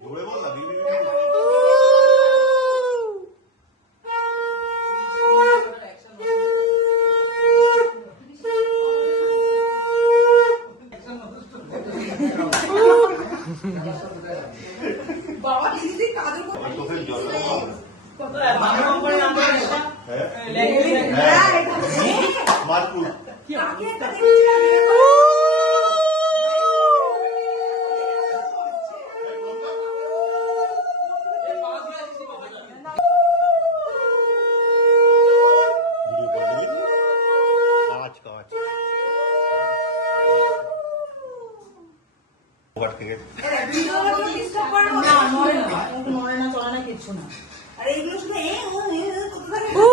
জোরে বল না বিবি বিবি বাবা দিদি কাজল আমার চোখের জল হ্যাঁ হ্যাঁ মারকুল আগে একটা দেখেছিলাম এরকম। ভিডিও কল দিলি কাজ কাজ ওখান থেকে ভিডিও করতে disturb করে না। না না চলে না কিছু না আর এইগুলো শুধু এ, ও, এ, ও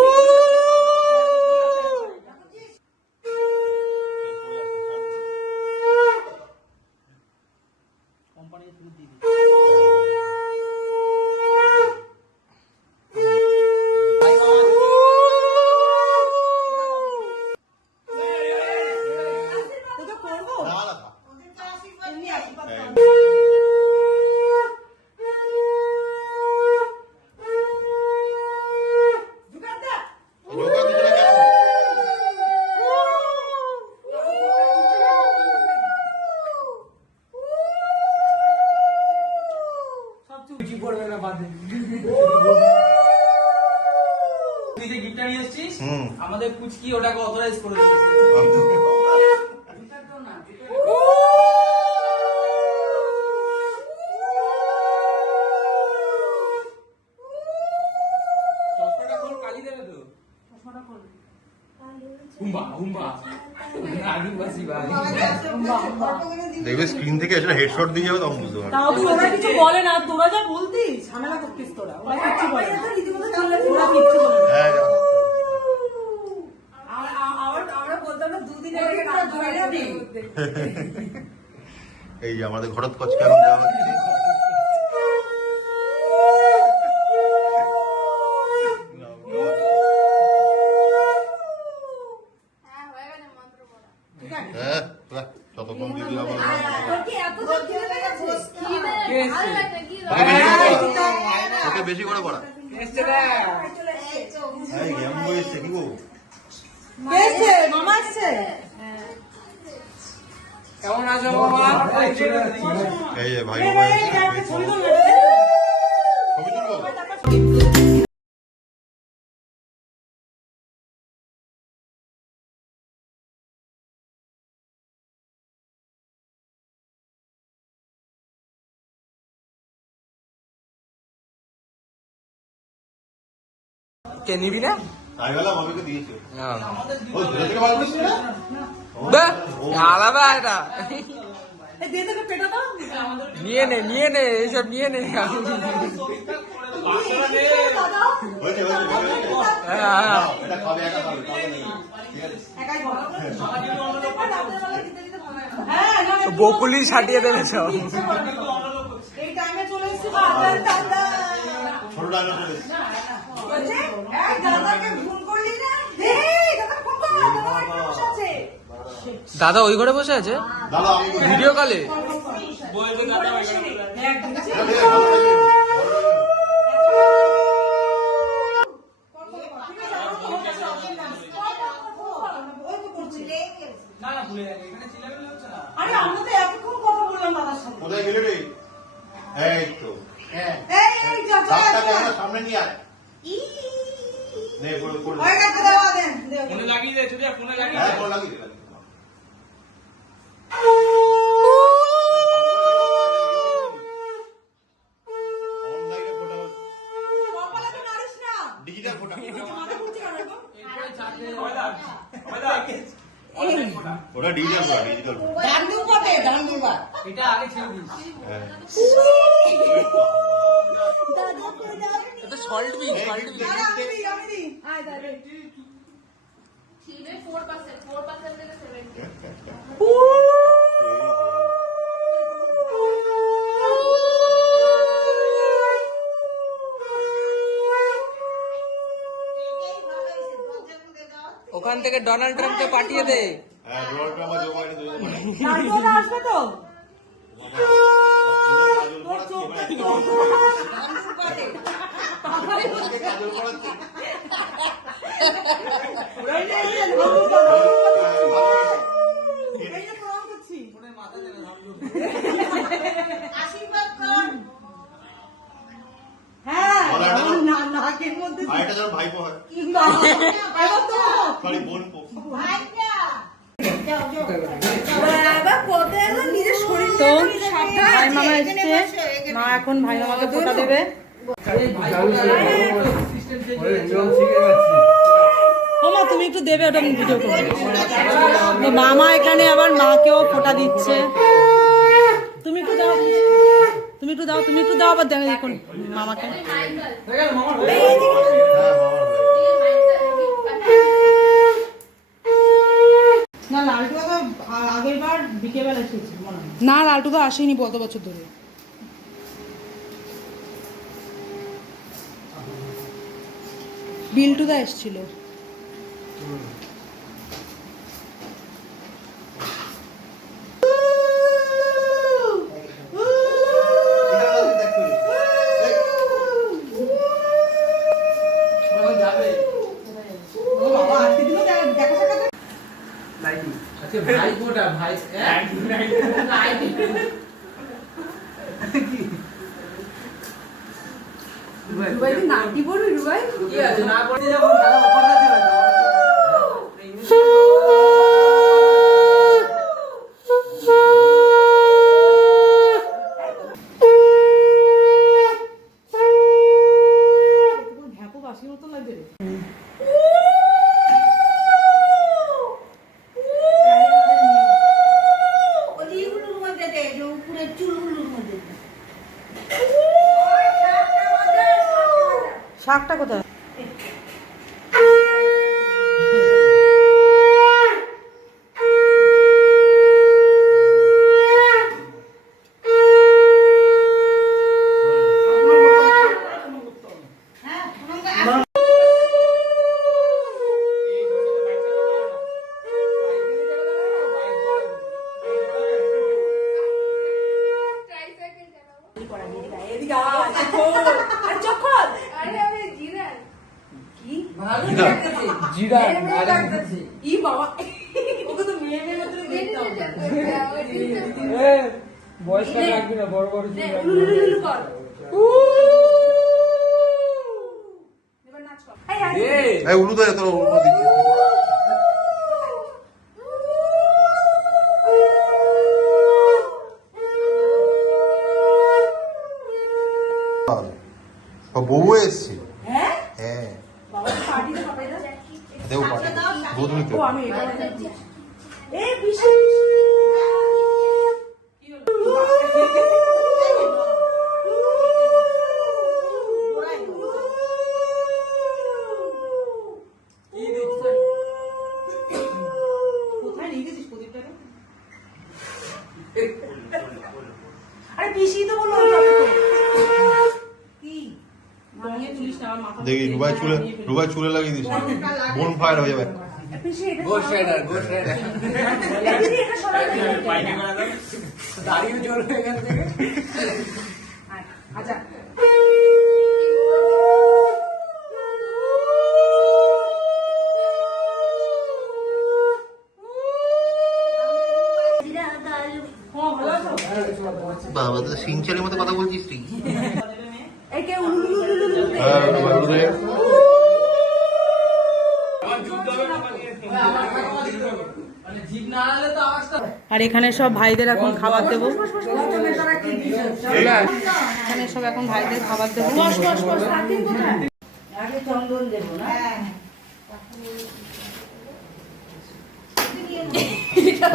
দেখবে স্ক্রিন থেকে হেডশট দিয়ে যাবে তখন বুঝতে পারবে। ওরা কিছু বলে না তোরা যা বলতিস ঝামেলা করতিস তোরা ওরা কিচ্ছু বলে না। ওরা কিচ্ছু বলে না। আর- আর- আর- আমরা বলতাম না দুদিন আগে কাজ যাবে। এই যে আমাদের ঘরত কচকে দেওয়া হচ্ছে হ্যাঁ যা, ততক্ষণ দিদি আবার তোর কি এত জোর খিদে পেয়েছে? কে এসছে? ওকে বেশি করে পড়া? কেমন আছো মামা এই ভাই কে নিবি না? আলাদা এটা। নিয়ে নে নিয়ে নে এইসব নিয়ে নে। হ্যাঁ। হ্যাঁ, বকুলি ছাটিয়ে দেবে সব দাদা। ছোট দাদা ফোন কর, দাদা এখানে বসে আছে। দাদা ওই ঘরে বসে আছে দাদা ভিডিও কলে হ্যাঁ, এটা দিয়ে ভালো লাগে। ওই তো করছি। না না ভুলে গেছে এখানে চিল্লামিল্লি হচ্ছে না আরে আমরা তো এতক্ষণ কথা বললাম দাদার সাথে কোথায় গেলে রে এই তো হ্যাঁ এই এই যা চলে দাঁতটা আসো। ক্যামেরার সামনে নিয়ে আয়। নে করে করে হয়ে দেন ফোনে লাগিয়ে দে ফোনে লাগিয়ে হ্যাঁ দে করে দে। ডিজিটাল ফোটা ওটা ডিজিটাল ফোটা ডিজিটাল ফোটা ডান্ডু বাট। এটা আগে ছেড়ে দিস হ্যাঁ দাদা কই যাবে? সল্ট বি সল্ট বি আমি দি আমি দি আয় দাঁড়ে ওখান থেকে ডোনাল্ড ট্রাম্পকে পাঠিয়ে দে। আসবে তো? তো এই যে প্রণাম করছি আশীর্বাদ কর হ্যাঁ বলো একটা তো। না নাকের মধ্যে আর এটা যেন ভাইপো হয় এবার তো সরি বোন পো ভাইটা বাবা কত এখন নিজের শরীর তো ভাই মামা এসছে মা এখন ভাই মামাকে ফোটা দেবে ও মা তুমি একটু দেবে ওটা আমি ভিডিও করব তো মামা এখানে আবার মাকেও ফোটা দিচ্ছে তুমি একটু দাও তুমি একটু দাও তুমি একটু দাও আবার দেখো এখন মামাকে। না লালটু তো আসেনি গত বছর ধরে। বিল্টুদা এসেছিল। ভাই কোটা ভাই নাটি পড়বি রুবাই কি আছে না পড়তে যখন দাদা অফারটা দিবে মতো লাগবে রে ওইগুলোর মধ্যে দে যে উপরের চুলগুলোর মধ্যে দে। শাকটা কোথায় আরে আমি জিরান জিরা ই বাবা ওকে তো মেয়ে মেয়ে মতো দেখতাম বয়সটা লাগবে না বড় বড় চুল রাখবি। উলুলুলু কর এই, এই উলু দেয় তোর উলু দিচ্ছি ও বউ এসছে আরে পিসি তো বলল কি? দেখি রুবাই চুলে রুবাই চুলে লাগিয়ে দিস। বোন ফায়ার হয়ে যাবে। পিসি এটা Ghost Rider, Ghost Rider। দিদি এটা সরাই দাড়িও জ্বলবে এখান থেকে আচ্ছা হ্যাঁ ভালো আছো বাবা তো সিংচারের মতো কথা বলছিস তুই এই কে উলু উলু উলু উলু হ্যাঁ রুবাই উলু রে মানে জিভ না হারালে তো আওয়াজটা আর এখানে সব ভাইদের এখন খাবার দেবো। এখানে সব এখন ভাইদের খাবার দেবো। আগে চন্দন দেবো না? এইটা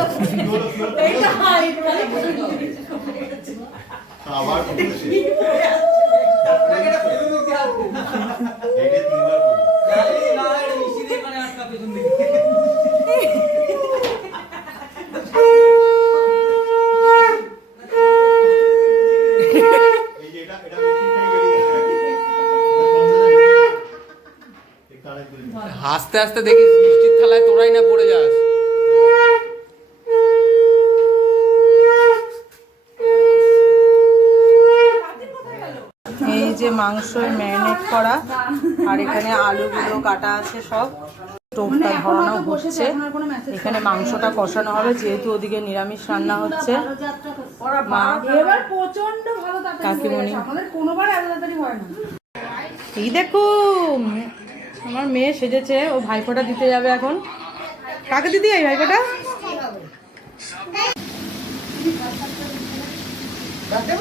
হাসতে হাসতে দেখিস মিষ্টির থালায় তোরাই না পড়ে যাস। মাংস ম্যারিনেট করা। আর এখানে আলুগুলো কাটা আছে সব। টোপটা ধরানো হচ্ছে। এখানে মাংসটা কষানো হবে যেহেতু ওদিকে নিরামিষ রান্না হচ্ছে। মা কাকিমণি। এই দেখো আমার মেয়ে সেজেছে। ও ভাইফোঁটা দিতে যাবে এখন। কাকে দিদি এই ভাইফোঁটা?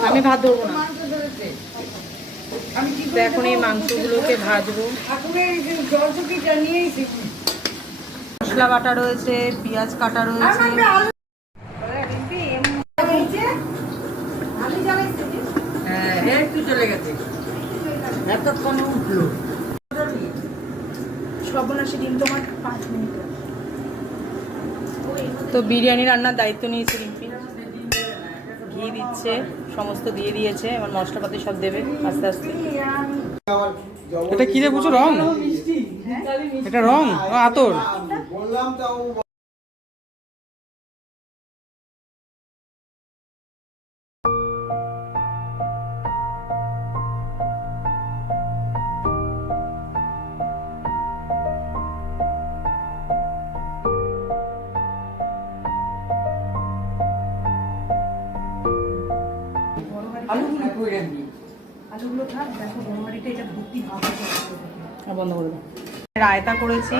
আমি ভাত ধরবো না। তো এখন এই মাংসগুলোকে ভাজবো। মশলা বাটা রয়েছে পেঁয়াজ কাটা রয়েছে। হ্যাঁ তো বিরিয়ানি রান্নার দায়িত্ব নিয়েছে রিম্পি। ঘি দিচ্ছে। সমস্ত দিয়ে দিয়েছে এবার মশলাপাতি সব দেবে আস্তে আস্তে। এটা কি রে বুঝো রং? এটা রং? আতর। থাক দেখো বড় এটা ভর্তি ভাব বন্ধ করে দাও। রায়তা করেছি।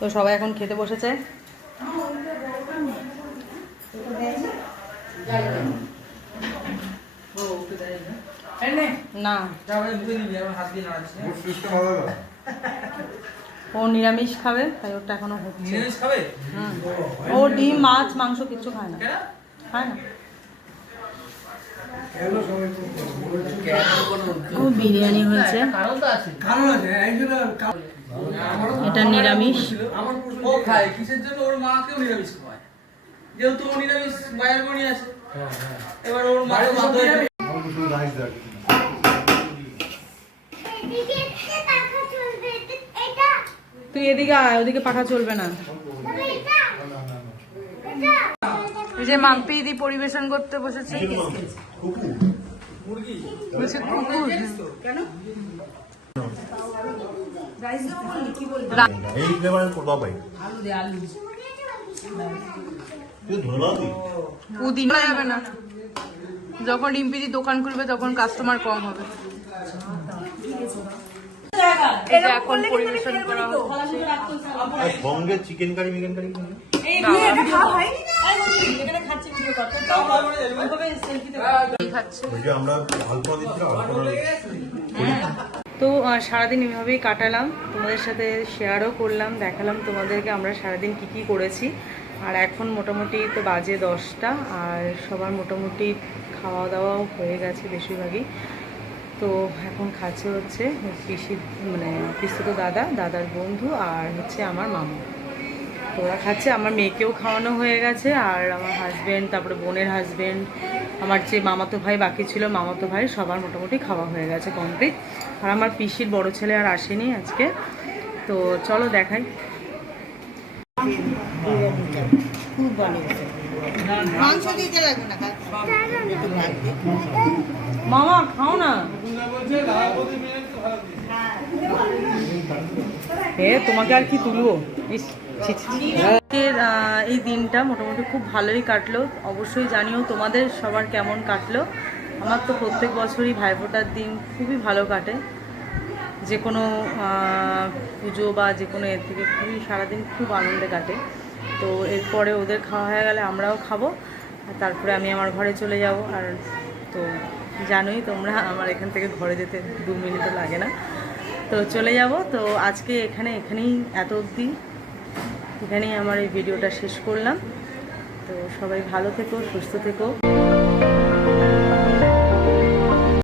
তো সবাই এখন খেতে বসেছে। না। সিস্টেম আলাদা। ও নিরামিষ খাবে তাই ওটা এখনও হচ্ছে। নিরামিষ খাবে? হুম। ও ডিম মাছ মাংস কিছু খায় না। খায় না। ও বিরিয়ানি হয়েছে। কারণ তো আছে এটা নিরামিষ। ও খায় কিসের জন্য? ওর মাকেও নিরামিষ খাওয়ায়। যেহেতু ও নিরামিষ মায়ের মনি আছে। এবার ওর মাকে বাধ্য তুই এদিকে আয় ওদিকে পাখা চলবে না। যে মাম্পি দি পরিবেশন করতে বসেছে। বলছে কুকুর এই ফ্লেভারের কোথাও পাই তুই ধরে দাও তুই পুদিন যাবে না। যখন রিম্পিদি দোকান খুলবে তখন কাস্টমার কম হবে। এই যে এখন পরিবেশন করা হচ্ছে। আর সঙ্গে চিকেন কারি মিকেন কারি তো সারাদিন এভাবেই কাটালাম। তোমাদের সাথে শেয়ারও করলাম, দেখালাম তোমাদেরকে আমরা সারাদিন কি কি করেছি। আর এখন মোটামুটি তো বাজে দশটা, আর সবার মোটামুটি খাওয়া দাওয়াও হয়ে গেছে বেশিরভাগই। তো এখন খাচ্ছে হচ্ছে পিসির মানে পিসিত দাদা, দাদার বন্ধু, আর হচ্ছে আমার মামা। তো ওরা খাচ্ছে আমার মেয়েকেও খাওয়ানো হয়ে গেছে আর আমার হাজব্যান্ড তারপরে বোনের হাজব্যান্ড আমার যে মামাতো ভাই বাকি ছিল মামাতো ভাই সবার মোটামুটি খাওয়া হয়ে গেছে কমপ্লিট আর আমার পিসির বড় ছেলে আর আসেনি আজকে। তো চলো দেখাই। খুব ভালো মামা খাও না। তোমাকে আর কি তুলবো? এই দিনটা মোটামুটি খুব ভালোই কাটলো। অবশ্যই জানিও তোমাদের সবার কেমন কাটলো। আমার তো প্রত্যেক বছরই ভাইফোঁটার দিন খুবই ভালো কাটে। যে কোনো পুজো বা যে কোনো এর থেকে খুবই সারাদিন খুব আনন্দে কাটে। তো এরপরে ওদের খাওয়া হয়ে গেলে আমরাও খাব। তারপরে আমি আমার ঘরে চলে যাব। আর তো জানোই তোমরা, আমার এখান থেকে ঘরে যেতে দু মিনিটও লাগে না। তো চলে যাব। তো আজকে এখানে, এখানেই এত অবধি। এখানেই আমার এই ভিডিওটা শেষ করলাম। তো সবাই ভালো থেকো, সুস্থ থেকো।